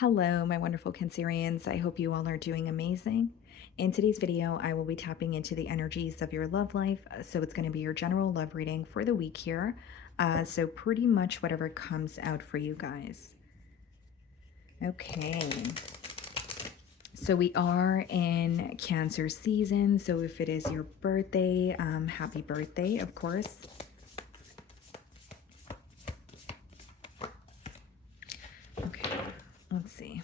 Hello, my wonderful Cancerians. I hope you all are doing amazing. In today's video, I will be tapping into the energies of your love life. So it's going to be your general love reading for the week here. So pretty much whatever comes out for you guys. Okay. So we are in Cancer season. So if it is your birthday, happy birthday, of course. Okay, let's see.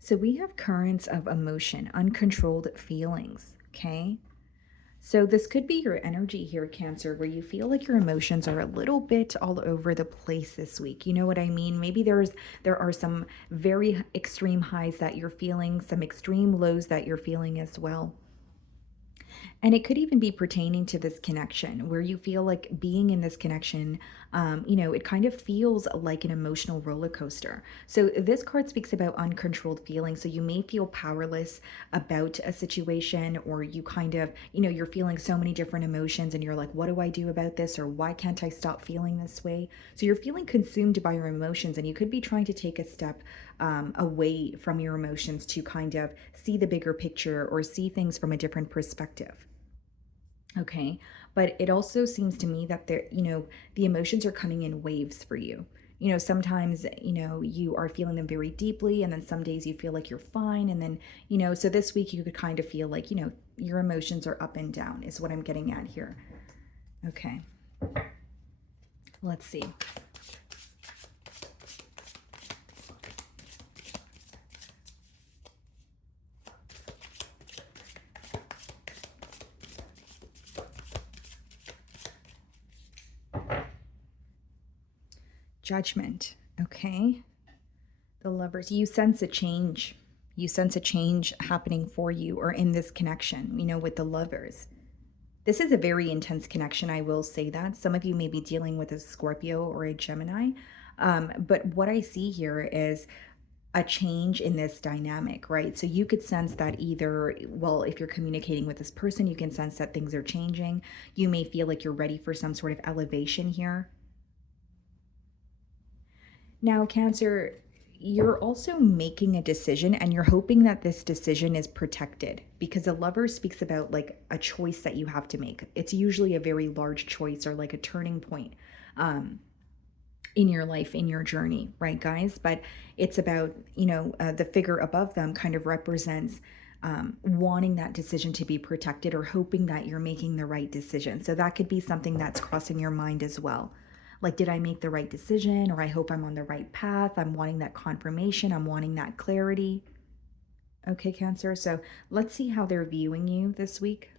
So we have currents of emotion, uncontrolled feelings, okay? So this could be your energy here, Cancer, where you feel like your emotions are a little bit all over the place this week. You know what I mean? Maybe there are some very extreme highs that you're feeling, some extreme lows that you're feeling as well. And it could even be pertaining to this connection where you feel like being in this connection, it kind of feels like an emotional roller coaster. So this card speaks about uncontrolled feelings. So you may feel powerless about a situation, or you kind of, you're feeling so many different emotions and you're like, what do I do about this? Or why can't I stop feeling this way? So you're feeling consumed by your emotions, and you could be trying to take a step away from your emotions to kind of see the bigger picture or see things from a different perspective. Okay. But it also seems to me that the emotions are coming in waves for you. Sometimes, you are feeling them very deeply, and then some days you feel like you're fine. And then, so this week you could kind of feel like, your emotions are up and down, is what I'm getting at here. Okay. Let's see. Judgment. Okay. The lovers, you sense a change. You sense a change happening for you or in this connection, with the lovers. This is a very intense connection, I will say that. Some of you may be dealing with a Scorpio or a Gemini. But what I see here is a change in this dynamic, right? So you could sense that either, well, if you're communicating with this person, you can sense that things are changing. You may feel like you're ready for some sort of elevation here. Now, Cancer, you're also making a decision, and you're hoping that this decision is protected, because a lover speaks about like a choice that you have to make. It's usually a very large choice or like a turning point in your life, in your journey, right, guys? But it's about, the figure above them kind of represents wanting that decision to be protected, or hoping that you're making the right decision. So that could be something that's crossing your mind as well. Like, did I make the right decision? Or I hope I'm on the right path. I'm wanting that confirmation. I'm wanting that clarity. Okay, Cancer. So let's see how they're viewing you this week.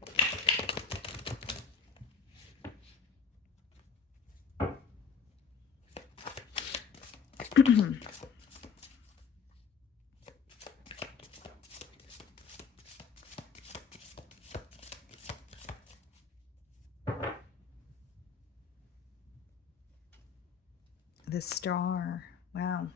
The Star. Wow.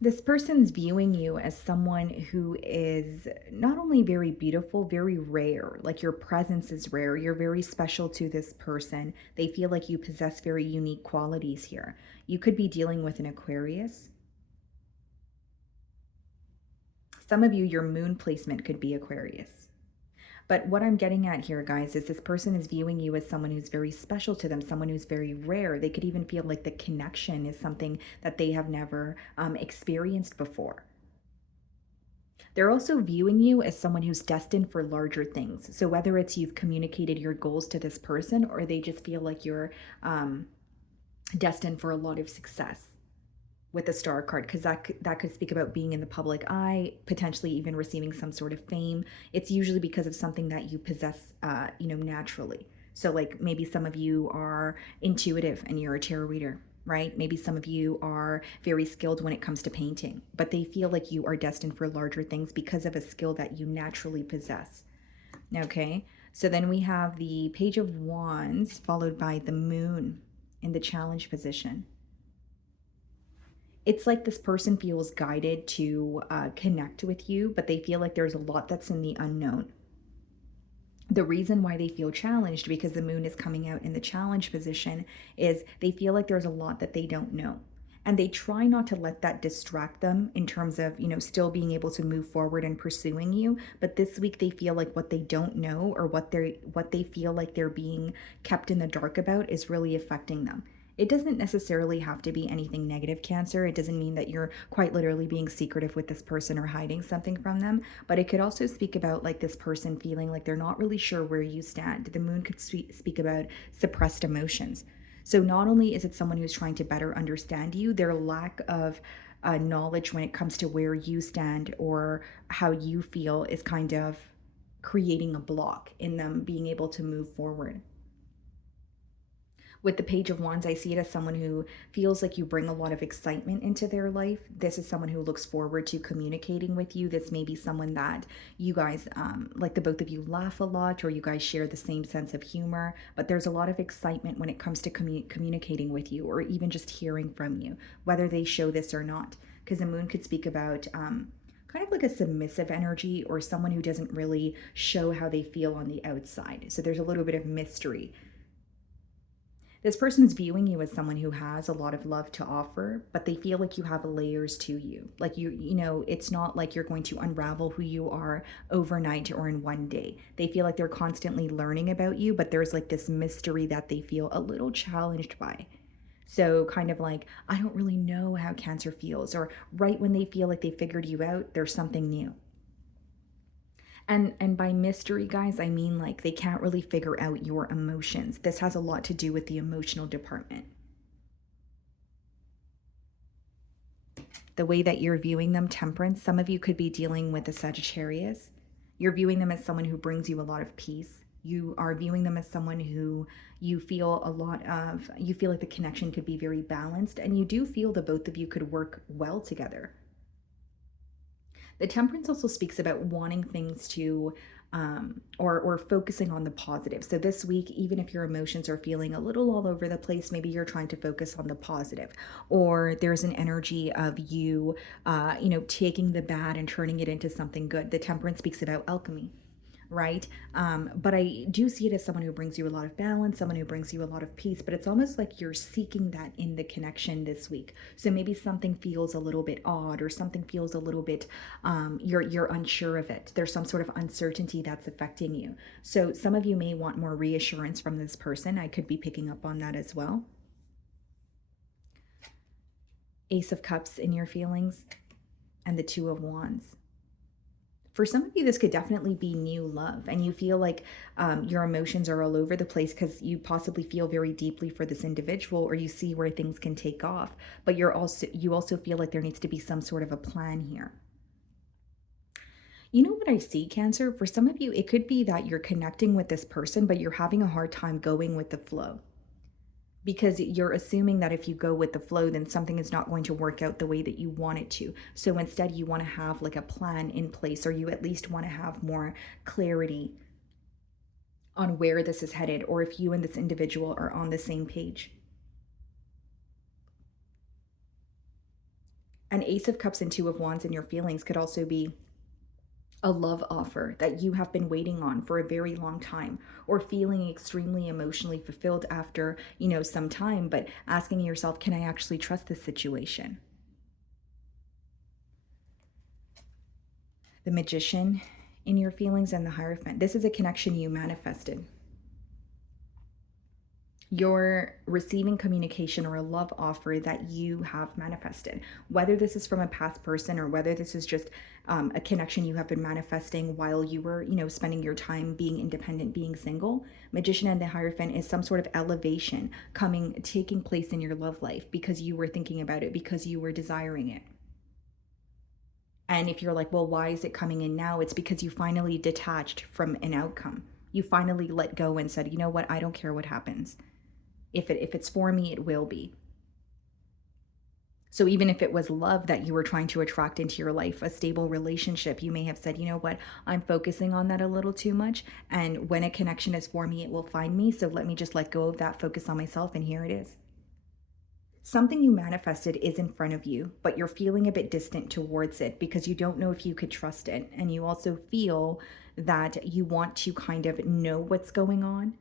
This person's viewing you as someone who is not only very beautiful, very rare. Like, your presence is rare. You're very special to this person. They feel like you possess very unique qualities here. You could be dealing with an Aquarius. Some of you, your moon placement could be Aquarius. But what I'm getting at here, guys, is this person is viewing you as someone who's very special to them, someone who's very rare. They could even feel like the connection is something that they have never experienced before. They're also viewing you as someone who's destined for larger things. So whether it's you've communicated your goals to this person, or they just feel like you're destined for a lot of success with the Star card, because that could speak about being in the public eye, potentially even receiving some sort of fame. It's usually because of something that you possess, naturally. So like, maybe some of you are intuitive and you're a tarot reader, right? Maybe some of you are very skilled when it comes to painting, but they feel like you are destined for larger things because of a skill that you naturally possess. Okay, so then we have the Page of Wands followed by the Moon in the challenge position. It's like this person feels guided to connect with you, but they feel like there's a lot that's in the unknown. The reason why they feel challenged, because the moon is coming out in the challenge position, is they feel like there's a lot that they don't know. And they try not to let that distract them in terms of, still being able to move forward and pursuing you. But this week they feel like what they don't know, or what they feel like they're being kept in the dark about, is really affecting them. It doesn't necessarily have to be anything negative, Cancer. It doesn't mean that you're quite literally being secretive with this person or hiding something from them, but it could also speak about like this person feeling like they're not really sure where you stand. The moon could speak about suppressed emotions. So not only is it someone who's trying to better understand you, their lack of knowledge when it comes to where you stand or how you feel is kind of creating a block in them being able to move forward. With the Page of Wands, I see it as someone who feels like you bring a lot of excitement into their life. This is someone who looks forward to communicating with you. This may be someone that you guys, like the both of you, laugh a lot, or you guys share the same sense of humor. But there's a lot of excitement when it comes to communicating with you, or even just hearing from you, whether they show this or not. Because the moon could speak about kind of like a submissive energy, or someone who doesn't really show how they feel on the outside. So there's a little bit of mystery. This person is viewing you as someone who has a lot of love to offer, but they feel like you have layers to you. Like it's not like you're going to unravel who you are overnight or in one day. They feel like they're constantly learning about you, but there's like this mystery that they feel a little challenged by. So kind of like, I don't really know how Cancer feels, or right when they feel like they figured you out, there's something new. And by mystery, guys, I mean like they can't really figure out your emotions. This has a lot to do with the emotional department. The way that you're viewing them, Temperance, some of you could be dealing with a Sagittarius. You're viewing them as someone who brings you a lot of peace. You are viewing them as someone who you feel like the connection could be very balanced, and you do feel that both of you could work well together. The Temperance also speaks about wanting things to, or focusing on the positive. So this week, even if your emotions are feeling a little all over the place, maybe you're trying to focus on the positive, or there's an energy of you, taking the bad and turning it into something good. The Temperance speaks about alchemy, right? But I do see it as someone who brings you a lot of balance, someone who brings you a lot of peace, but it's almost like you're seeking that in the connection this week. So maybe something feels a little bit odd, or something feels a little bit, you're unsure of it. There's some sort of uncertainty that's affecting you. So some of you may want more reassurance from this person. I could be picking up on that as well. Ace of Cups in your feelings, and the Two of Wands. For some of you, this could definitely be new love, and you feel like your emotions are all over the place because you possibly feel very deeply for this individual, or you see where things can take off, but you also feel like there needs to be some sort of a plan here. You know what I see, Cancer? For some of you, it could be that you're connecting with this person, but you're having a hard time going with the flow, because you're assuming that if you go with the flow, then something is not going to work out the way that you want it to. So instead, you want to have like a plan in place, or you at least want to have more clarity on where this is headed, or if you and this individual are on the same page. An Ace of Cups and Two of Wands in your feelings could also be a love offer that you have been waiting on for a very long time, or feeling extremely emotionally fulfilled after, some time, but asking yourself, can I actually trust this situation? The Magician in your feelings, and the Hierophant. This is a connection you manifested. You're receiving communication or a love offer that you have manifested, whether this is from a past person, or whether this is just a connection you have been manifesting while you were, spending your time being independent, being single. Magician and the Hierophant is some sort of elevation taking place in your love life because you were thinking about it, because you were desiring it. And if you're like, well, why is it coming in now? It's because you finally detached from an outcome. You finally let go and said, you know what, I don't care what happens. If it's for me, it will be. So even if it was love that you were trying to attract into your life, a stable relationship, you may have said, you know what, I'm focusing on that a little too much. And when a connection is for me, it will find me. So let me just let go of that, focus on myself, and here it is. Something you manifested is in front of you, but you're feeling a bit distant towards it because you don't know if you could trust it. And you also feel that you want to kind of know what's going on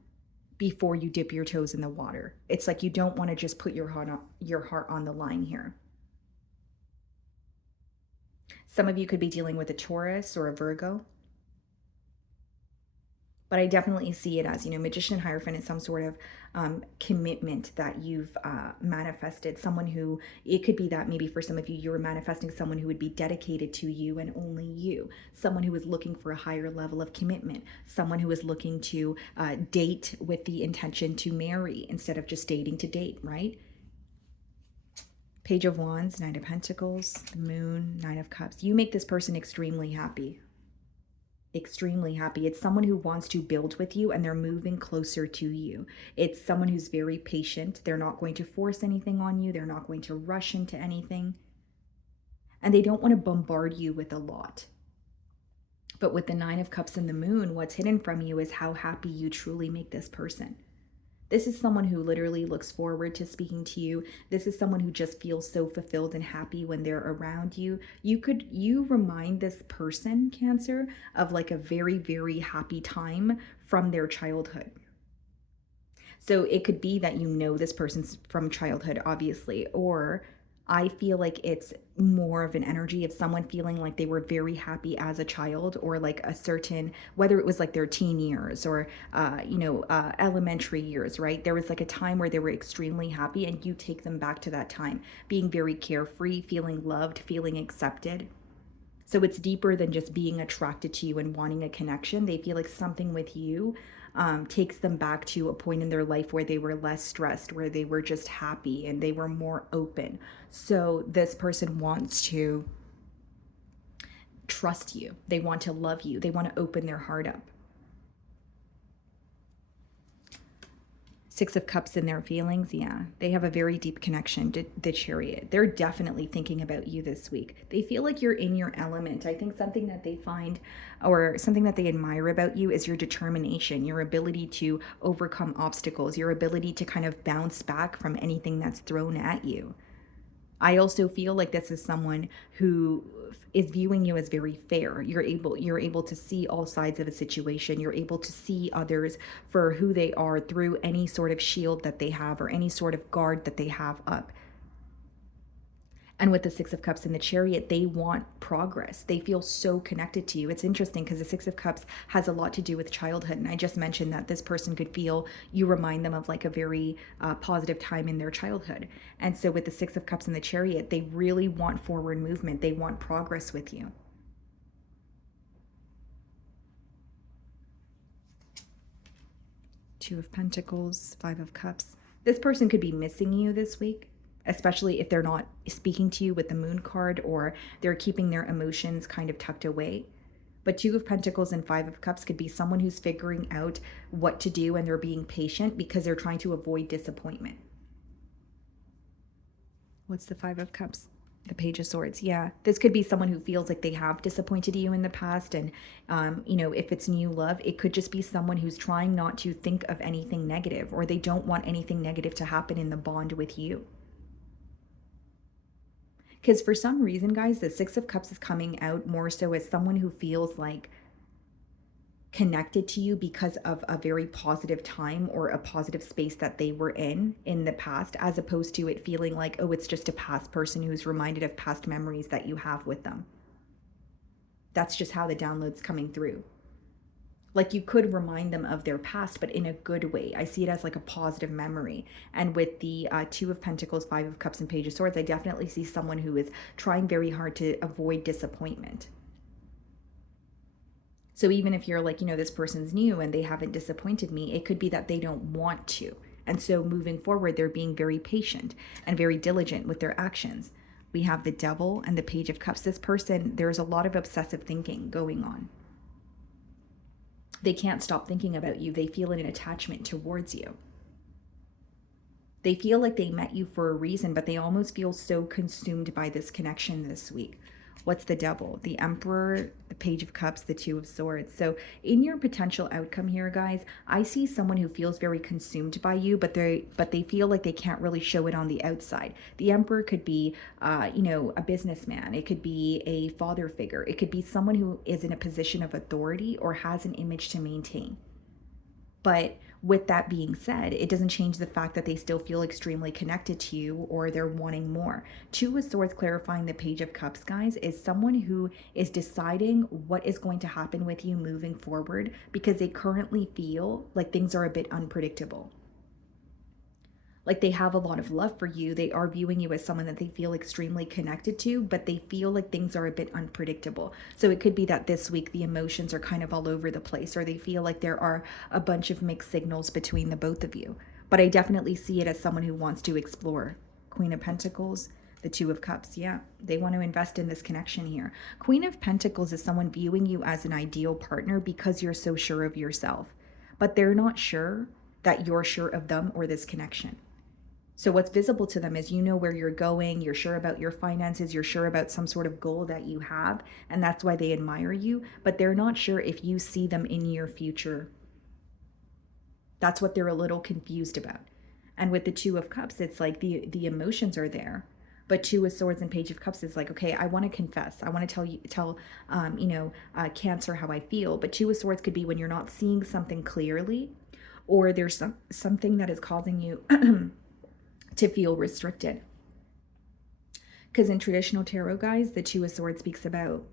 before you dip your toes in the water. It's like you don't want to just put your heart on the line here. Some of you could be dealing with a Taurus or a Virgo, but I definitely see it as, Magician and Hierophant is some sort of commitment that you've manifested. Someone who, it could be that maybe for some of you, you were manifesting someone who would be dedicated to you and only you. Someone who is looking for a higher level of commitment. Someone who is looking to date with the intention to marry instead of just dating to date, right? Page of Wands, Nine of Pentacles, the Moon, Nine of Cups. You make this person extremely happy. Extremely happy. It's someone who wants to build with you and they're moving closer to you. It's someone who's very patient. They're not going to force anything on you. They're not going to rush into anything. And they don't want to bombard you with a lot. But with the Nine of Cups and the Moon, what's hidden from you is how happy you truly make this person. This is someone who literally looks forward to speaking to you. This is someone who just feels so fulfilled and happy when they're around you. You remind this person, Cancer, of like a very, very happy time from their childhood. So it could be that you know this person's from childhood, obviously, or I feel like it's more of an energy of someone feeling like they were very happy as a child, or like a certain, whether it was like their teen years or, elementary years, right? There was like a time where they were extremely happy and you take them back to that time, being very carefree, feeling loved, feeling accepted. So it's deeper than just being attracted to you and wanting a connection. They feel like something with you takes them back to a point in their life where they were less stressed, where they were just happy and they were more open. So this person wants to trust you. They want to love you. They want to open their heart up. Six of Cups in their feelings, yeah. They have a very deep connection to the Chariot. They're definitely thinking about you this week. They feel like you're in your element. I think something that they find or something that they admire about you is your determination, your ability to overcome obstacles, your ability to kind of bounce back from anything that's thrown at you. I also feel like this is someone who is viewing you as very fair. You're able to see all sides of a situation. You're able to see others for who they are through any sort of shield that they have or any sort of guard that they have up. And with the Six of Cups and the Chariot, they want progress. They feel so connected to you. It's interesting because the Six of Cups has a lot to do with childhood. And I just mentioned that this person could feel you remind them of like a very positive time in their childhood. And so with the Six of Cups and the Chariot, they really want forward movement. They want progress with you. Two of Pentacles, Five of Cups. This person could be missing you this week, especially if they're not speaking to you with the Moon card or they're keeping their emotions kind of tucked away. But Two of Pentacles and Five of Cups could be someone who's figuring out what to do and they're being patient because they're trying to avoid disappointment. What's the Five of Cups? The Page of Swords. Yeah, this could be someone who feels like they have disappointed you in the past. And, if it's new love, it could just be someone who's trying not to think of anything negative, or they don't want anything negative to happen in the bond with you. Because for some reason, guys, the Six of Cups is coming out more so as someone who feels like connected to you because of a very positive time or a positive space that they were in the past, as opposed to it feeling like, oh, it's just a past person who's reminded of past memories that you have with them. That's just how the download's coming through. Like you could remind them of their past, but in a good way. I see it as like a positive memory. And with the Two of Pentacles, Five of Cups, and Page of Swords, I definitely see someone who is trying very hard to avoid disappointment. So even if you're like, this person's new and they haven't disappointed me, it could be that they don't want to. And so moving forward, they're being very patient and very diligent with their actions. We have the Devil and the Page of Cups. This person, there's a lot of obsessive thinking going on. They can't stop thinking about you. They feel an attachment towards you. They feel like they met you for a reason, but they almost feel so consumed by this connection this week. What's the Devil? The Emperor, the Page of Cups, the Two of Swords. So in your potential outcome here, guys, I see someone who feels very consumed by you, but they feel like they can't really show it on the outside. The Emperor could be, a businessman. It could be a father figure. It could be someone who is in a position of authority or has an image to maintain. But with that being said, it doesn't change the fact that they still feel extremely connected to you or they're wanting more. Two of Swords clarifying the Page of Cups, guys, is someone who is deciding what is going to happen with you moving forward because they currently feel like things are a bit unpredictable. Like they have a lot of love for you. They are viewing you as someone that they feel extremely connected to, but they feel like things are a bit unpredictable. So it could be that this week the emotions are kind of all over the place, or they feel like there are a bunch of mixed signals between the both of you. But I definitely see it as someone who wants to explore. Queen of Pentacles, the Two of Cups. Yeah, they want to invest in this connection here. Queen of Pentacles is someone viewing you as an ideal partner because you're so sure of yourself, but they're not sure that you're sure of them or this connection. So what's visible to them is you know where you're going, you're sure about your finances, you're sure about some sort of goal that you have, and that's why they admire you, but they're not sure if you see them in your future. That's what they're a little confused about. And with the Two of Cups, it's like the emotions are there. But Two of Swords and Page of Cups is like, okay, I want to confess. I want to tell Cancer how I feel. But Two of Swords could be when you're not seeing something clearly, or there's something that is causing you to feel restricted. Because in traditional tarot, guys, the Two of Swords speaks about,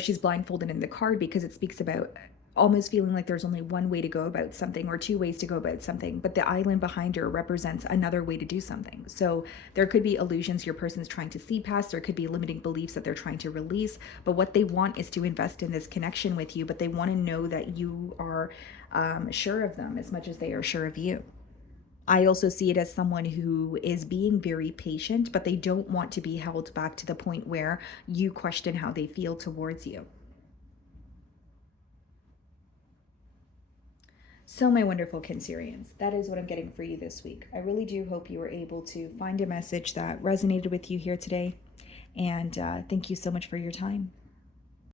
she's blindfolded in the card because it speaks about almost feeling like there's only one way to go about something or two ways to go about something, but the island behind her represents another way to do something. So there could be illusions your person's trying to see past, there could be limiting beliefs that they're trying to release, but what they want is to invest in this connection with you, but they want to know that you are sure of them as much as they are sure of you. I also see it as someone who is being very patient, but they don't want to be held back to the point where you question how they feel towards you. So my wonderful Cancerians, that is what I'm getting for you this week. I really do hope you were able to find a message that resonated with you here today. And thank you so much for your time.